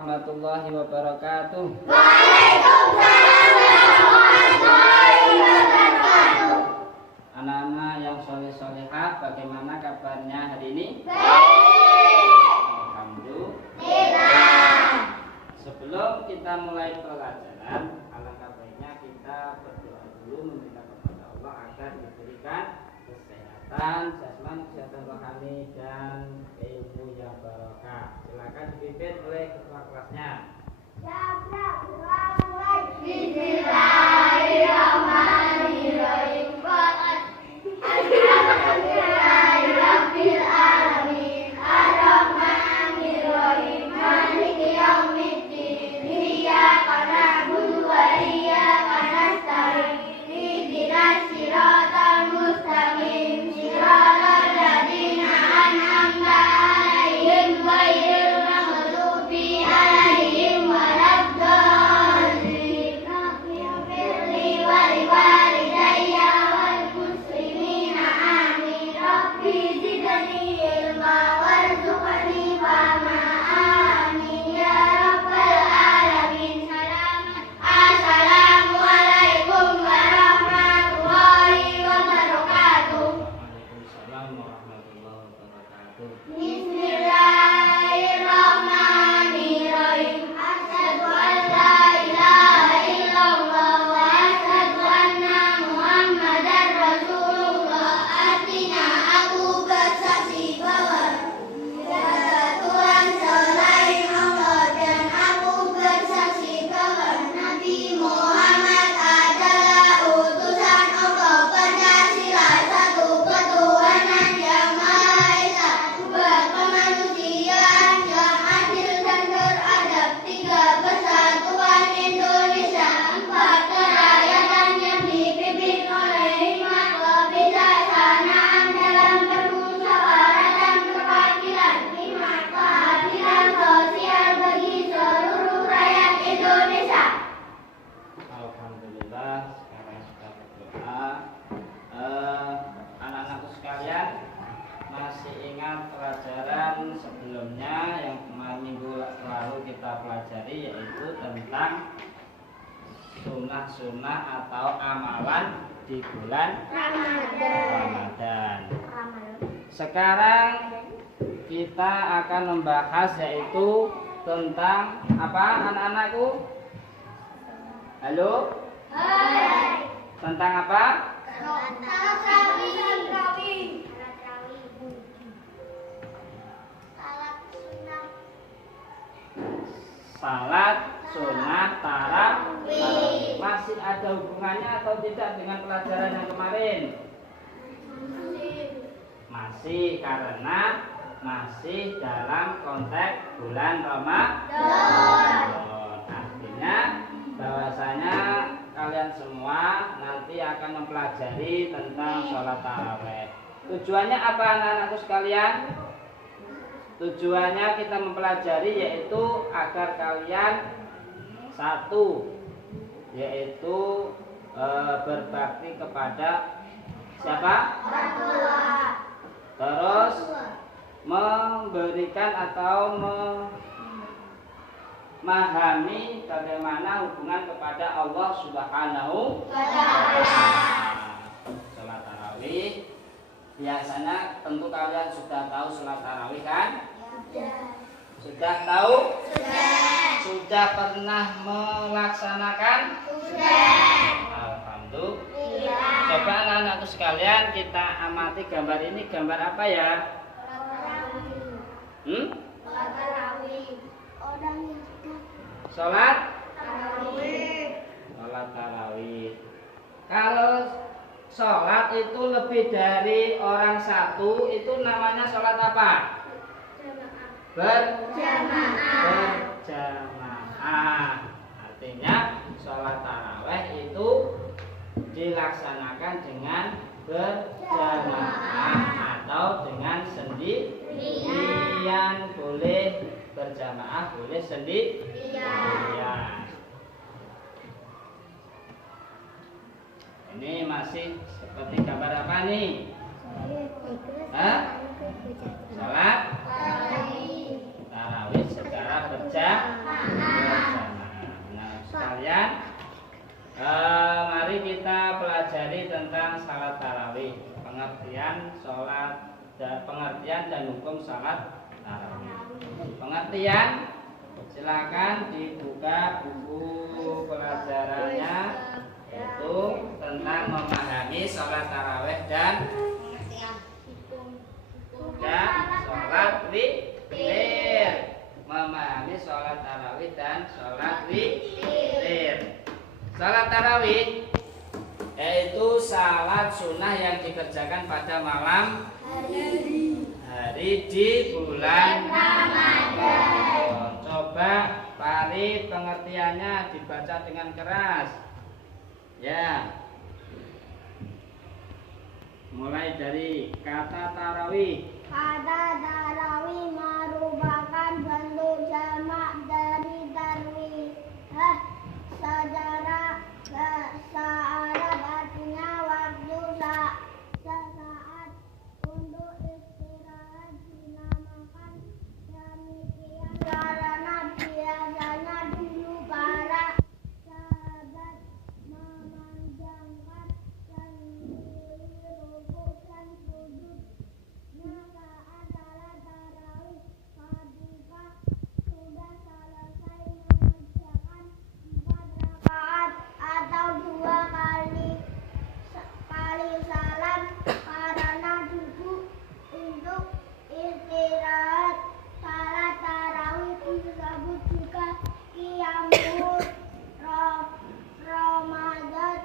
warahmatullahi wabarakatuh. Waalaikumsalam warahmatullahi wabarakatuh. Anak-anak yang soleh-solehah, bagaimana kabarnya hari ini? Baik. Alhamdulillah. Sebelum kita mulai pelajaran, alangkah baiknya kita berdoa dulu meminta kepada Allah agar diberikan kesehatan jasmani, kesehatan rohani, dan ilmu yang barokah. Silakan dipimpin oleh ketua kelasnya. Bismillahirrahmanirrahim. Alhamdulillahirabbil alamin. Arrahmanirrahim. Maliki yaumiddin. Iyyaka na'budu wa iyyaka nasta'in. Ihdinas siratal mustaqim. Siratal ladzina an'amta 'alaihim ghairil maghdubi 'alaihim waladdallin. Rabbighfirli wa liwalidayya wal muslimina amin. Rabbi zidni ilma warzuqni fahma amin ya rabbal alamin. Assalamualaikum warahmatullahi wabarakatuh. Waalaikumsalam warahmatullahi wabarakatuh. Bismillahirrahmanirrahim. Asyhadu an la ilaha illallah wa asyhadu anna Muhammadar Rasulullah. Artinya aku bersaksi bahwa tiada Tuhan selain Allah, dan aku bersaksi bahwa Nabi Muhammad adalah utusan Allah. Pancasila satu ketuhanan yang Maha Esa, dua kemanusiaan yang adil dan beradab, tiga persatuan Indonesia, empat kerakyatan yang dipimpin oleh hikmat kebijaksanaan dalam permusyawaratan perwakilan, lima keadilan sosial bagi seluruh rakyat Indonesia. Alhamdulillah, sekarang sudah berdoa. Anak-anakku sekalian, masih ingat pelajaran sebelumnya yang kemarin minggu lalu kita pelajari, yaitu tentang sunnah-sunnah atau amalan di bulan Ramadan. Sekarang kita akan membahas yaitu tentang apa, anak-anakku? Halo? Tentang apa? Salat sunnah tarawih. Masih ada hubungannya atau tidak dengan pelajaran yang kemarin? Masih, karena masih dalam konteks bulan Ramadan. Artinya bahwasanya kalian semua nanti akan mempelajari tentang sholat tarawih. Tujuannya apa, anak-anakku sekalian? Tujuannya kita mempelajari yaitu agar kalian satu, yaitu berbakti kepada siapa? Terus memberikan atau memahami bagaimana hubungan kepada Allah Subhanahu wa Ta'ala. Salat tarawih, biasanya tentu kalian sudah tahu salat tarawih kan? Sudah tahu? Sudah pernah melaksanakan? Alhamdulillah. Coba anak-anakku sekalian kita amati gambar ini. Gambar apa ya? Sholat tarawih. Kalau sholat itu lebih dari orang satu, itu namanya sholat apa? Berjamaah. Artinya sholat tarawih itu dilaksanakan dengan berjamaah atau dengan sendirian. Boleh berjamaah, boleh sendirian. Ini masih seperti gambar apa nih? Salat tarawih secara berjamaah. Mari kita pelajari tentang salat tarawih, pengertian dan hukum salat tarawih. Pengertian, silakan dibuka buku pelajarannya, yaitu tentang memahami salat tarawih dan salat witir. Memahami salat tarawih dan salat witir. Salat tarawih yaitu salat sunnah yang dikerjakan pada malam hari di bulan Ramadan. Coba Pari pengertiannya dibaca dengan keras. Ya. Mulai dari kata tarawih. Kata tarawih merupakan bentuk jamak dari tarwih. Secara bahasa Arab artinya waktu sesaat untuk istirahat, dinamakan demikian karena biasanya dulu para sahabat memanjangkan sendiri rukuk dan sujudnya saat salat tarawih. Ketika sudah selesai mengerjakan 4 rakaat atau 2 kali salam karena duduk untuk istirahat. Salat tarawih disebut juga qiyamul Ramadan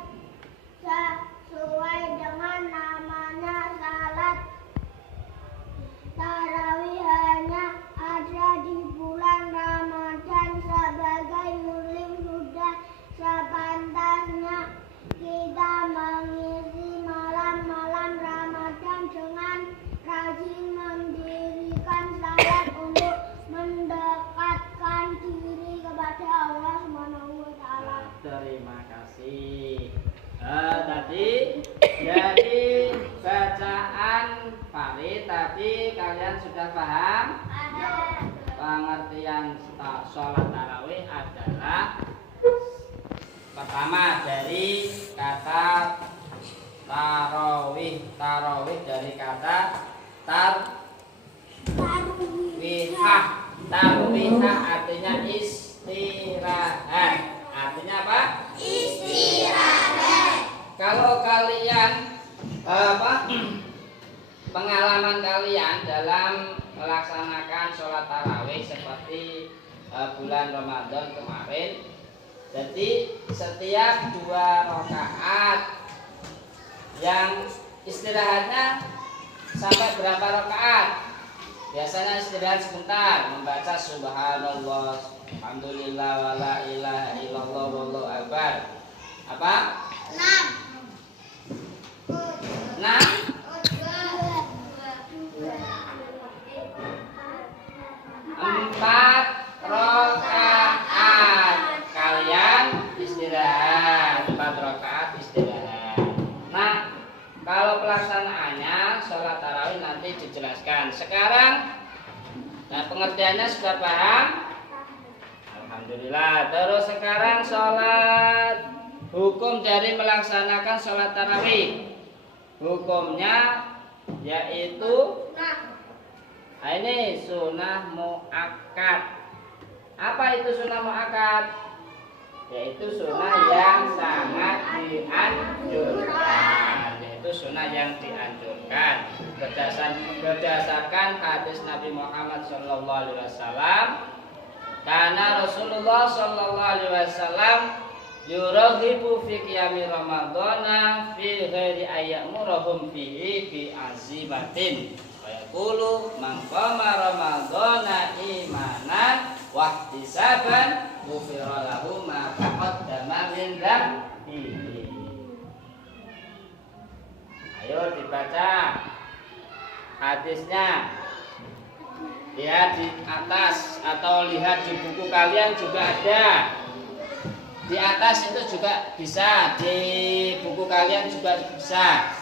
sesuai dengan namanya. Salat tarawih hanya ada di bulan Ramadan. Sebagai muslim sudah sepantasnya kita mengisi malam-malam Ramadan dengan rajin mendirikan salat untuk mendekatkan diri kepada Allah SWT. Terima kasih. Tadi dari bacaan Pari tadi kalian sudah paham? Pengertian sholat tarawih adalah pertama dari kata tarawih. Tarawih dari kata tarwihah. Tarwihah artinya istirahat. Artinya apa? Istirahat. Kalau kalian pengalaman kalian dalam melaksanakan sholat tarawih seperti bulan Ramadan kemarin, jadi setiap 2 rakaat yang istirahatnya sampai berapa rakaat? Biasanya istirahat sebentar, membaca subhanallah, alhamdulillah, wala ilaha illallah, wallahu akbar. Apa? 6. 4 rakaat kalian istirahat, 4 rakaat istirahat. Nah, kalau pelaksanaannya sholat tarawih nanti dijelaskan. Sekarang, nah pengertiannya sudah paham? Alhamdulillah. Terus sekarang sholat, hukum dari melaksanakan sholat tarawih. Hukumnya yaitu ini sunnah muakkad. Apa itu sunnah muakkad? Yaitu sunnah yang sangat dianjurkan. Yaitu sunnah yang dianjurkan berdasarkan hadis Nabi Muhammad SAW. Karena Rasulullah SAW yuraghibu fi qiyami ramadhana fi ghairi ayyamurahum fihi bi azimatin. Yaqulu man qama ramadhana imanan wa ihtisaban ghufira lahu ma taqaddama min dhanbihi. Ayo dibaca hadisnya. Lihat di atas atau lihat di buku kalian juga ada. Di atas itu juga bisa, di buku kalian juga bisa.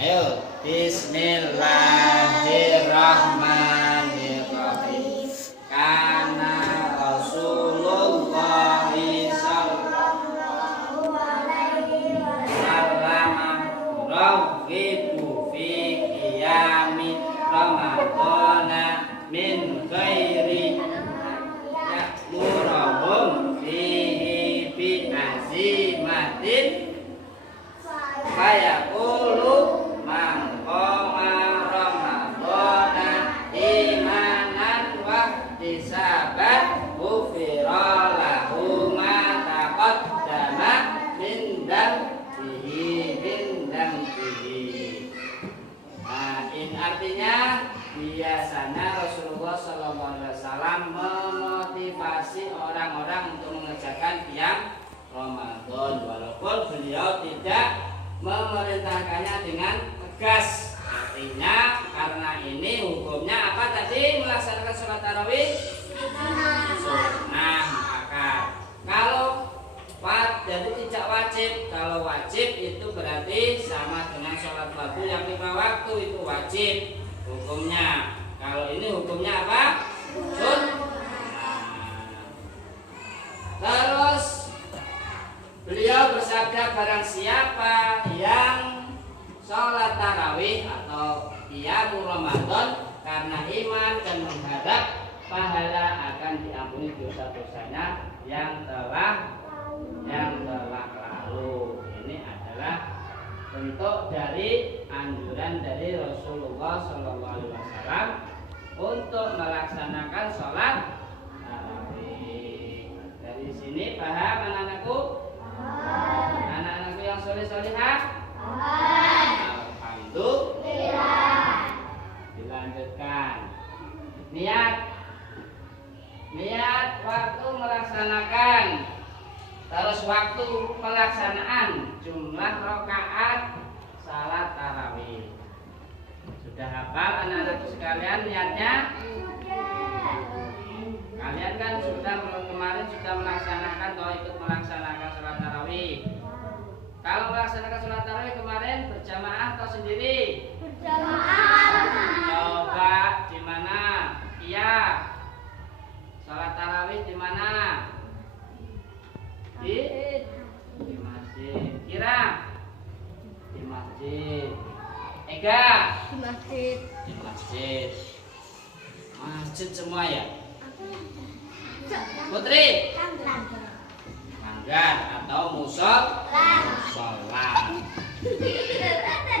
Ayo, bismillahirrahmanirrahim. Kana Rasulullah sallallahu memerintahkannya dengan tegas. Artinya karena ini hukumnya apa tadi melaksanakan sholat tarawih sunnah, maka kalau jadi tidak wajib. Kalau wajib itu berarti sama dengan sholat fardu yang 5 waktu itu wajib hukumnya. Kalau ini hukumnya apa? Sunnah. Terus beliau bersabda, barang siapa yang sholat tarawih atau qiyamul Ramadan karena iman dan mengharap pahala akan diampuni dosa-dosanya yang telah lalu. Ini adalah bentuk dari anjuran dari Rasulullah SAW untuk melaksanakan sholat tarawih. Dari sini paham anak-anakku? Anak-anakku yang soleh-solehah? Alhamdulillah. Dilanjutkan. Niat waktu melaksanakan. Terus waktu pelaksanaan jumlah rakaat salat tarawih. Sudah hafal anak-anakku sekalian niatnya? Kalian kan kemarin sudah melaksanakan atau ikut melaksanakan sholat tarawih. Kalau melaksanakan sholat tarawih kemarin berjamaah atau sendiri? Berjamaah. Coba di mana? Iya. Sholat tarawih di mana? Di masjid. Kira? Di masjid. Ega? Di masjid. Di masjid. Masjid semua ya? Putri? Manggar atau musola.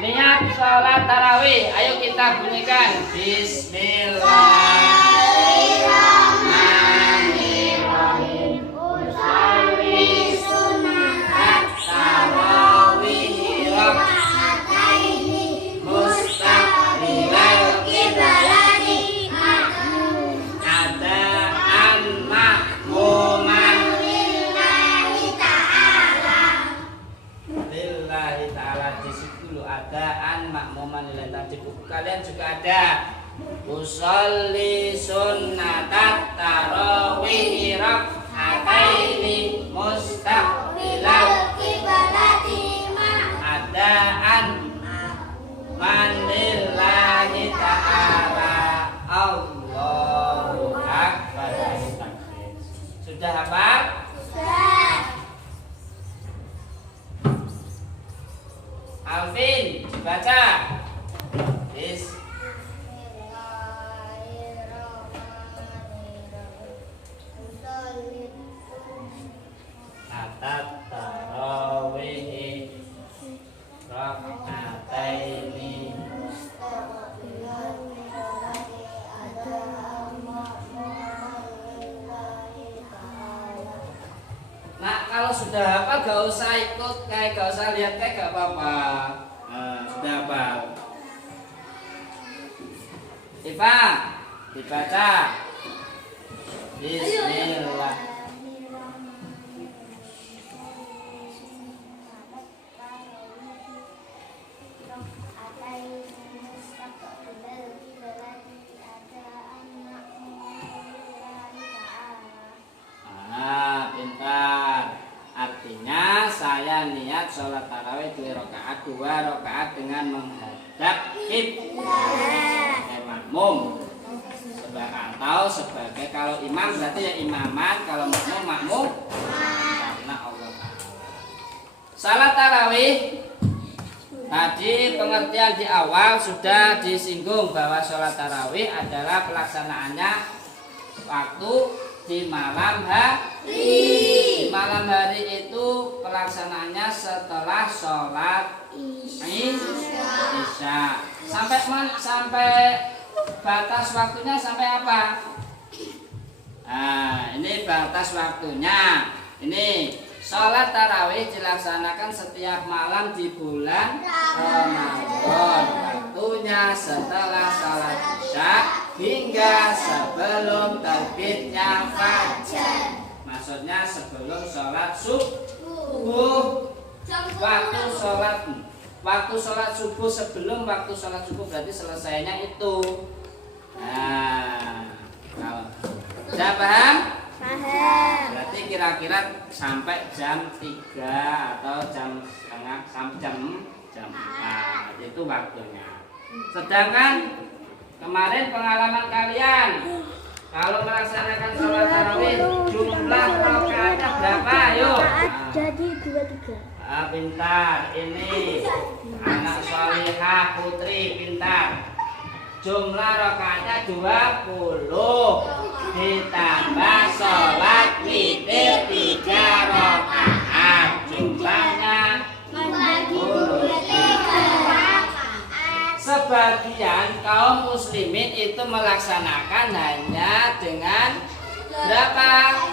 Niat sholat tarawih. Ayo kita bunyikan. Bismillahirrahmanirrahim. Usolli sunat tarawih raka'ataini mustaqbilal qiblati adaan makmuman lillahi ta'ala. Di situ lu adaan makmuman lillahi ta'ala. Di buku kalian juga ada. Usolli sunnatat tarawih raka'ataini mustaqbilal qiblati adaan man lillahi ta'ala. Allahu akbar. Sudah hafal? Sudah. Alvin, baca. Atat tarawih raka'ataini. Nah, kalau sudah hafal gak usah ikut gak usah lihat gak apa-apa. Sudah hafal. Iva, dibaca. Bismillah. Pintar. Artinya saya niat sholat tarawih 2 rakaat dengan menghadap kiblat makmum. Atau sebagai kalau imam berarti ya imaman, kalau makmum karena Allah Ta'ala. Salat tarawih tadi pengertian di awal sudah disinggung bahwa sholat tarawih adalah pelaksanaannya waktu di malam hari. Di malam hari itu pelaksanaannya setelah sholat isya. Sampai batas waktunya sampai apa? Nah, ini batas waktunya. Ini sholat tarawih dilaksanakan setiap malam di bulan Ramadan. Waktunya setelah sholat isya hingga sebelum terbitnya fajar. Maksudnya sebelum sholat subuh. Waktu sholat waktu sholat subuh, sebelum waktu sholat subuh berarti selesainya itu. Nah, kalau sudah paham? Paham. Berarti kira-kira sampai jam 3 atau jam 4 itu waktunya. Sedangkan kemarin pengalaman kalian kalau melaksanakan sholat tarawih jumlah rakaatnya berapa? Ayo. Jadi 23. Pintar, ini anak solihah putri pintar. Jumlah rakaatnya 20 ditambah sholat witir 3 rakaat, jumlahnya 23. Sebagian kaum muslimin itu melaksanakan hanya dengan berapa?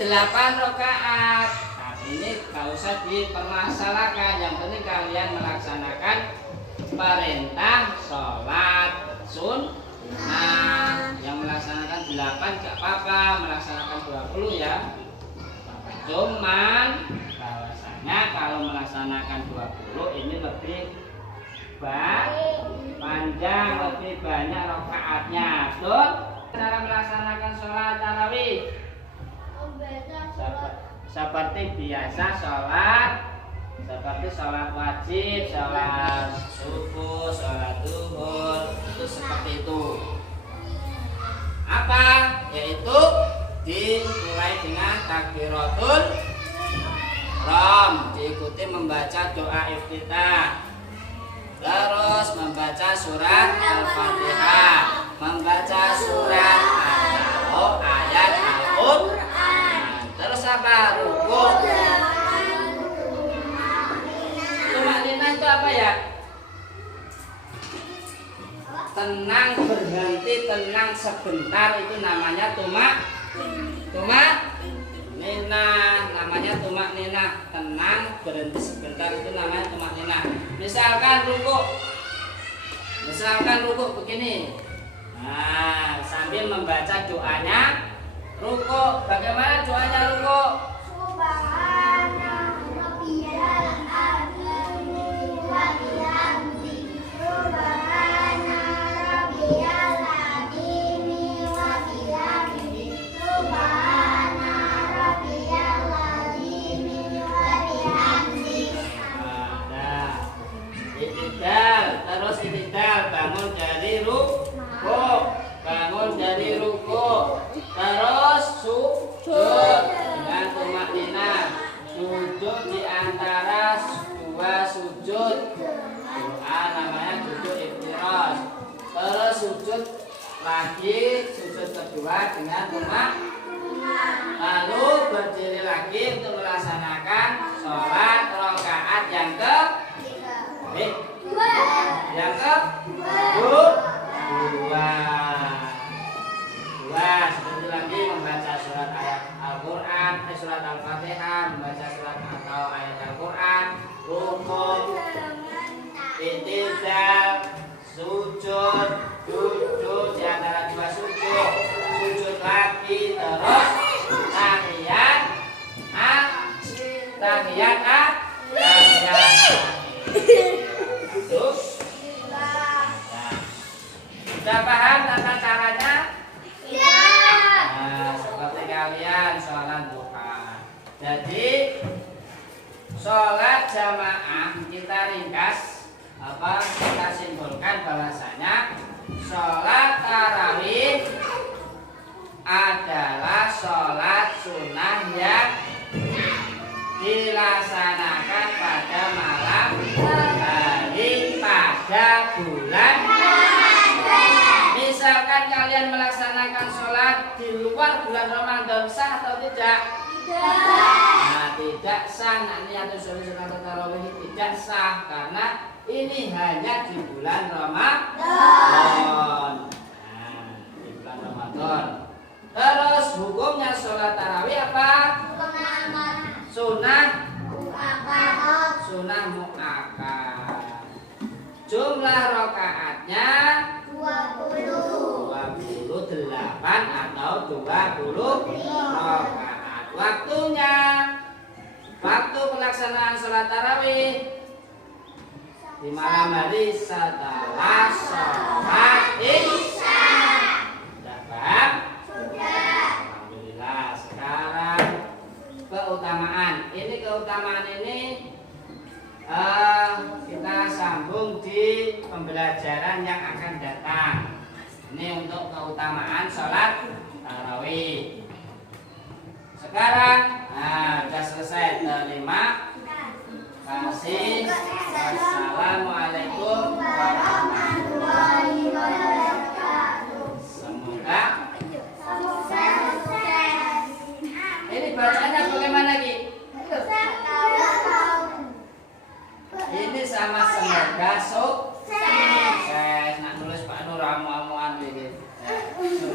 8 rakaat. Tapi ini gak usah dipermasalahkan. Yang penting kalian melaksanakan perintah sholat sunnah. Yang melaksanakan 8 gak apa-apa, melaksanakan 20 ya. Cuman bahwasanya kalau melaksanakan 20 ini lebih panjang, lebih banyak rakaatnya. Betul? Cara melaksanakan sholat tarawih seperti biasa sholat, seperti sholat wajib, sholat subuh, sholat duhur, itu seperti itu. Apa? Yaitu dimulai dengan takbiratul ihram, diikuti membaca doa iftitah, terus membaca surat Al-Fatihah, membaca surat atau ayat Al-Qur'an. Terus apa? Ruku. Tumakninah itu apa ya? Tenang, berhenti, tenang sebentar, itu namanya tumakninah, namanya tumakninah. Tenang, berhenti sebentar, itu namanya tumakninah. Misalkan ruku begini. Nah, sambil membaca doanya ruku. Bagaimana doanya ruku? Subhana rabbiyal azim wa bihamdi. Subhana rabbiyal azim wa bihamdi. Subhana rabbiyal azim wa bihamdi. Nah, itidal, terus itidal, bangun dari ruku, terus sujud dengan tumakninah, sujud di antara dua sujud, doa namanya sujud iftirash. Terus sujud lagi, sujud kedua dengan tumakninah, lalu berdiri lagi untuk melaksanakan sholat rakaat yang kedua. Seperti lagi membaca surat ayat Al-Quran, surat Al-Fatihah, membaca surat atau ayat Al-Quran, ruku, i'tidal, sujud, duduk di antara dua sujud, sujud lagi, terus tahiyat. Sudah paham tata caranya? Nah, seperti kalian sholat duha. Jadi sholat jamaah kita ringkas, kita simpulkan bahwasanya sholat tarawih adalah sholat sunnah yang dilaksanakan pada malam hari pada bulan. Misalkan kalian melaksanakan sholat di luar bulan Ramadan, sah atau tidak? Nah, tidak sah. Nanti atau sholat tarawih tidak sah karena ini hanya di bulan Ramadan. Nah, di bulan Ramadan. Terus hukumnya sholat tarawih apa? Sunnah mu'akkad. Jumlah rakaatnya 28 atau 20 rakaat. Waktunya Waktu pelaksanaan sholat tarawih di malam hari setelah sholat isya. Sudah paham? Sudah. Alhamdulillah. Sekarang keutamaan. Ini keutamaan ini kita sambung di pembelajaran yang akan datang. Ini untuk keutamaan sholat tarawih. Sekarang, sudah selesai. Terima kasih. Wassalamualaikum warahmatullahi wabarakatuh. Semoga Sukses. ini bacanya bagaimana Ki? Ini sama semoga sukses. Nak nulis Pak Nur amu-amuan ini.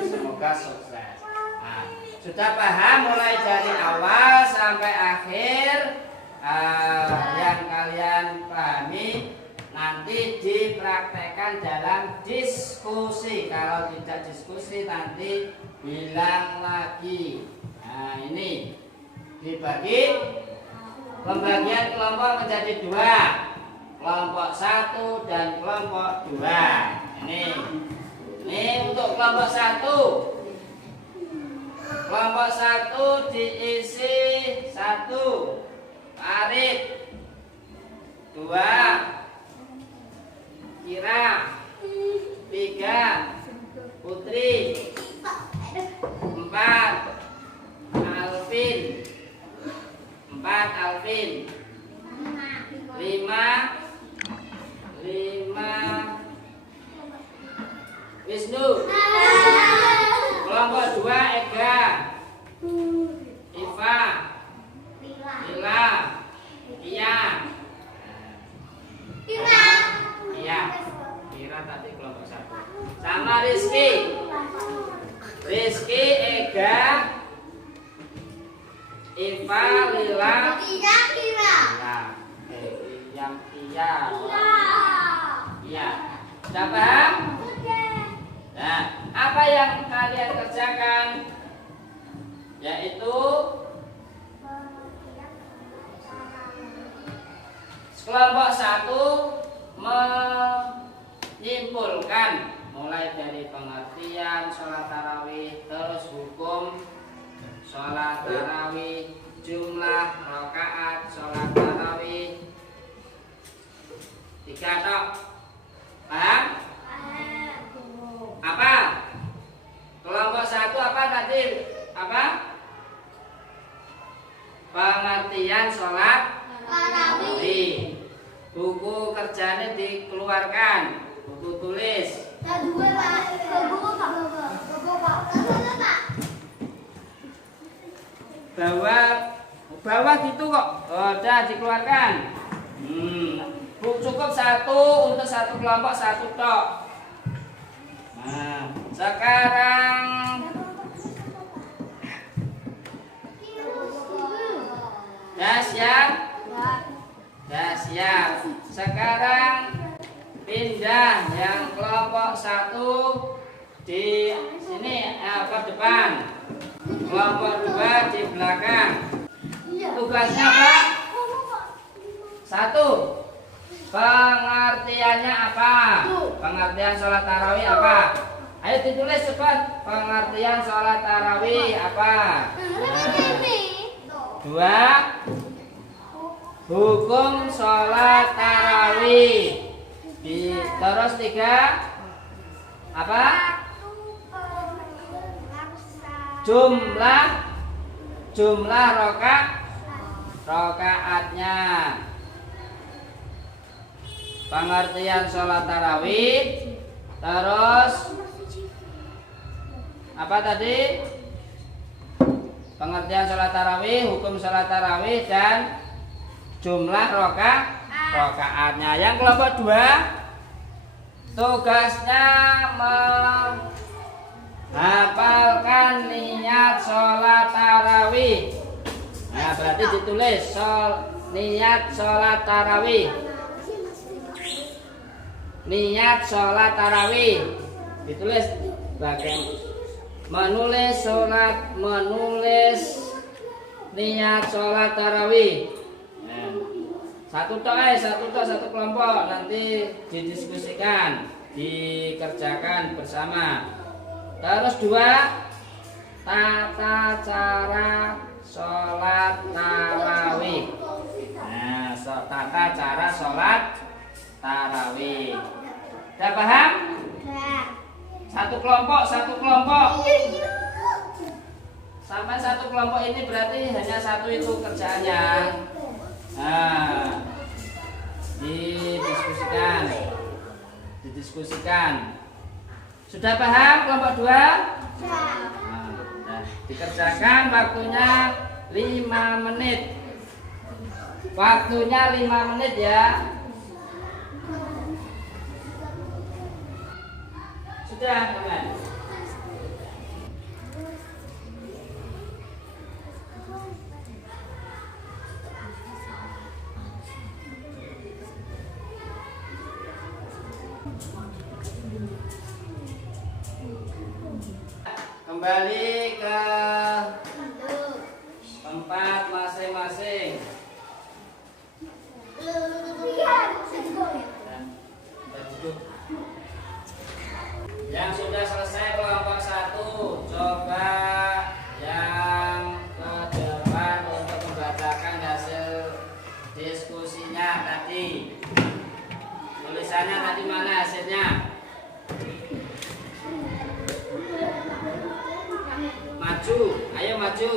Semoga sukses. Nah, sudah paham mulai dari awal sampai akhir yang kalian pahami nanti dipraktekkan dalam diskusi. Kalau tidak diskusi nanti bilang lagi. Nah, ini dibagi. Pembagian kelompok menjadi dua, kelompok 1 dan kelompok 2. Ini untuk kelompok 1. Kelompok 1 diisi 1 Arif, 2 Kira, 3 Putri, 4 Alvin, 5 Wisnu. Kelompok 2 Ega, Iva, Lila, Iya. Kira tadi kelompok 1. Sama Rizky, Ega, Iva, Lila, Iya. Sudah paham? Nah, apa yang kalian kerjakan? Yaitu kelompok 1 menyimpulkan mulai dari pengertian sholat tarawih, terus hukum sholat tarawih, jumlah rakaat sholat tarawih. 3 tok. Paham? Apa? Kelompok 1 apa tadi? Apa? Pengertian sholat tarawih. Buku kerjanya dikeluarkan, buku tulis. Bawah gitu kok. Udah dikeluarkan. Cukup 1 untuk 1 kelompok 1 tok. Nah, sekarang dah siap. Sekarang pindah yang kelompok 1 di sini depan. Kelompok 2 di belakang. Tugasnya apa? 1. Pengertiannya apa? Pengertian sholat tarawih apa? Ayo ditulis cepat. Pengertian sholat tarawih apa? 2. Hukum sholat tarawih. Terus 3. Apa? Jumlah rakaatnya. Pengertian sholat tarawih. Terus apa tadi? Pengertian sholat tarawih, hukum sholat tarawih, dan jumlah rakaatnya. Yang kelompok 2 tugasnya menghafalkan niat sholat tarawih. Nah, berarti ditulis niat sholat tarawih. Niat sholat tarawih ditulis bagian menulis niat sholat tarawih. Nah, satu kelompok nanti didiskusikan, dikerjakan bersama. Terus 2, tata cara sholat tarawih. Nah, tata cara sholat tarawih. Udah paham? Satu kelompok. Sampai satu kelompok ini berarti hanya satu itu kerjaannya. Nah, didiskusikan. Sudah paham kelompok 2? Nah, dikerjakan waktunya 5 menit. Waktunya 5 menit ya. Sudah, teman. Kembali ke tempat masing-masing. Yang sudah selesai kelompok 1, coba yang ke depan untuk membacakan hasil diskusinya tadi. Tulisannya tadi mana hasilnya? Maju, ayo maju.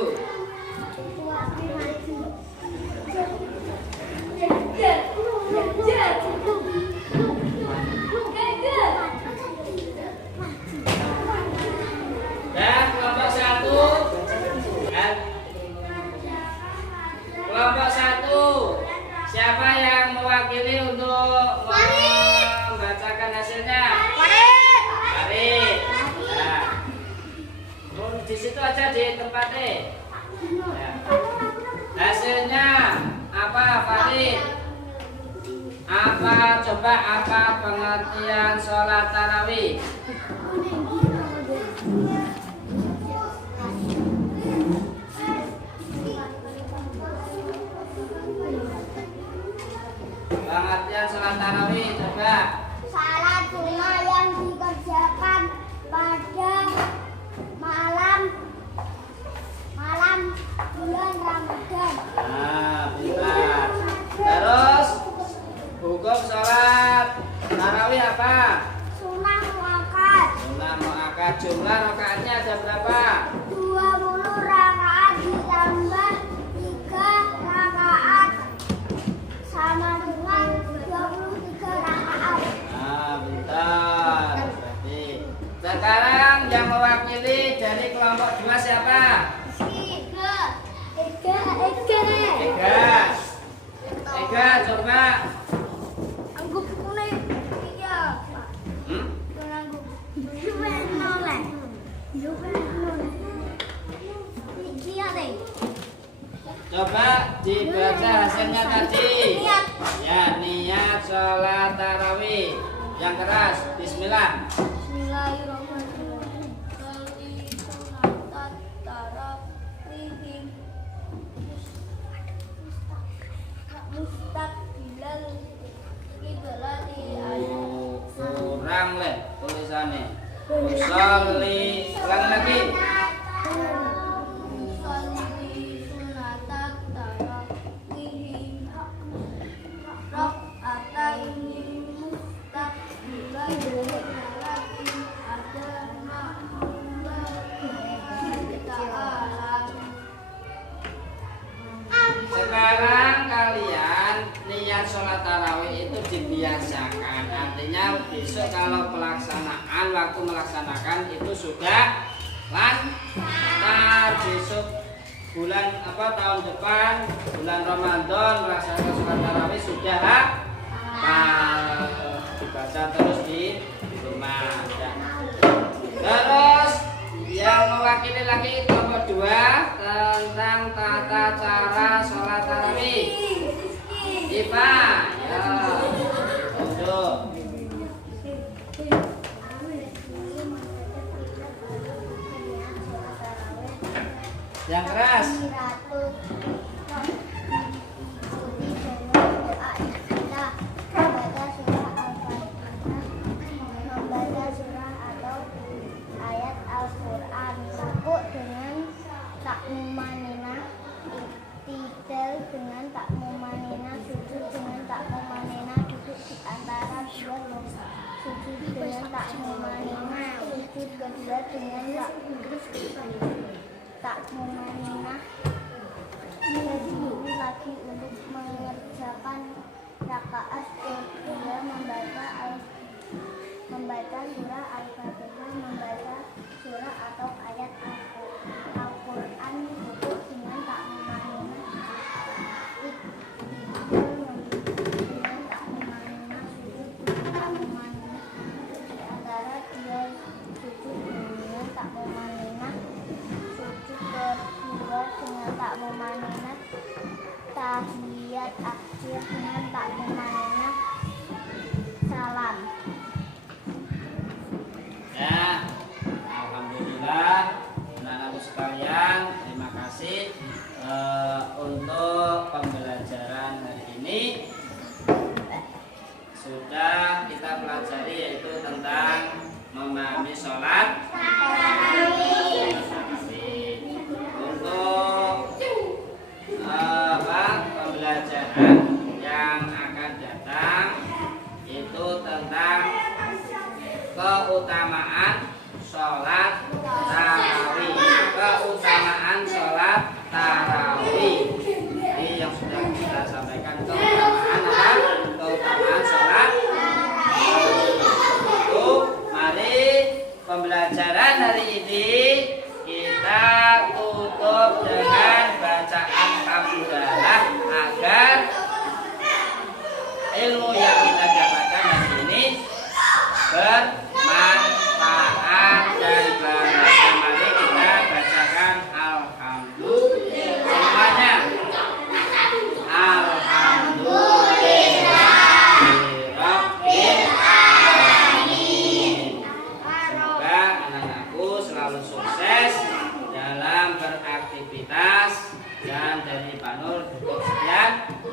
Dan kelompok 1, siapa yang mewakili untuk membacakan hasilnya? Farid. Nah, di situ aja di tempatnya. Ya. Hasilnya apa, Farid? Coba apa pengertian sholat tarawih? Pengertian sholat tarawih coba. Salat sunnah yang dikerjakan pada malam bulan Ramadan. Nah, benar. Terus hukum sholat tarawih apa? Sunnah muakkad. Sunnah muakkad. Jumlah rakaatnya ada berapa? 20 rakaat ditambah 3 rakaat sama dengan 23 rakaat. Nah, bentar. Berarti sekarang yang mewakili dari kelompok 2 siapa? Ega, coba. Anggap kuning. Iya, Pak. Anggap. Noleh. Coba dibaca hasilnya tadi. Ya, niat sholat tarawih. Yang keras, bismillah. Bismillahirrahmanirrahim. Mustaqbilal kiblati ayat. Kurang leh tulisannya. Usolli, ulang lagi. Sekarang kalian niat sholat tarawih itu dibiasakan. Artinya besok kalau pelaksanaan, waktu melaksanakan itu sudah lancar. Besok bulan tahun depan bulan Ramadan melaksanakan sholat tarawih sudah dibaca terus di rumah. Ya. Terus yang mewakili lagi kelompok 2 tentang tata cara sholat tarawih. Iva, ya, duduk. Yang keras. juga dengan tak memanah berdiri lagi untuk mengerjakan rakaat kedua, membaca surah Al-Fatihah, membaca surah atau ayat Al-Quran, rukuk dengan tak memanah, dengan tak memanah, sujud dengan tak memanah, di antara dia sujud dengan tak memanah, sujud kedua dengan tak memanah, tahiyat akhir dengan tak memanah, salam. Ya, alhamdulillah anak-anakku sekalian, terima kasih untuk pembelajaran hari ini. Sudah kita pelajari yaitu tentang memahami sholat tarawih. Untuk pembelajaran yang akan datang itu tentang keutamaan sholat tarawih. Keutamaan sholat tarawih. Jadi yang sudah kita sampaikan keutamaan apa? Keutamaan sholat tarawih. Itu mari pembelajaran hari ini kita tutup dengan bacaan hamdalah agar ilmu yang kita dapatkan hari ini bermanfaat dan berhasil. Mari kita bacakan alhamdulillah semuanya. Alhamdulillahirabbil alamin. Semoga anak-anakku selalu sukses dalam beraktivitas, dan dari Pak Nur cukup sekian.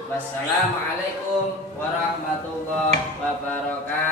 Wassalamualaikum warahmatullahi wabarakatuh.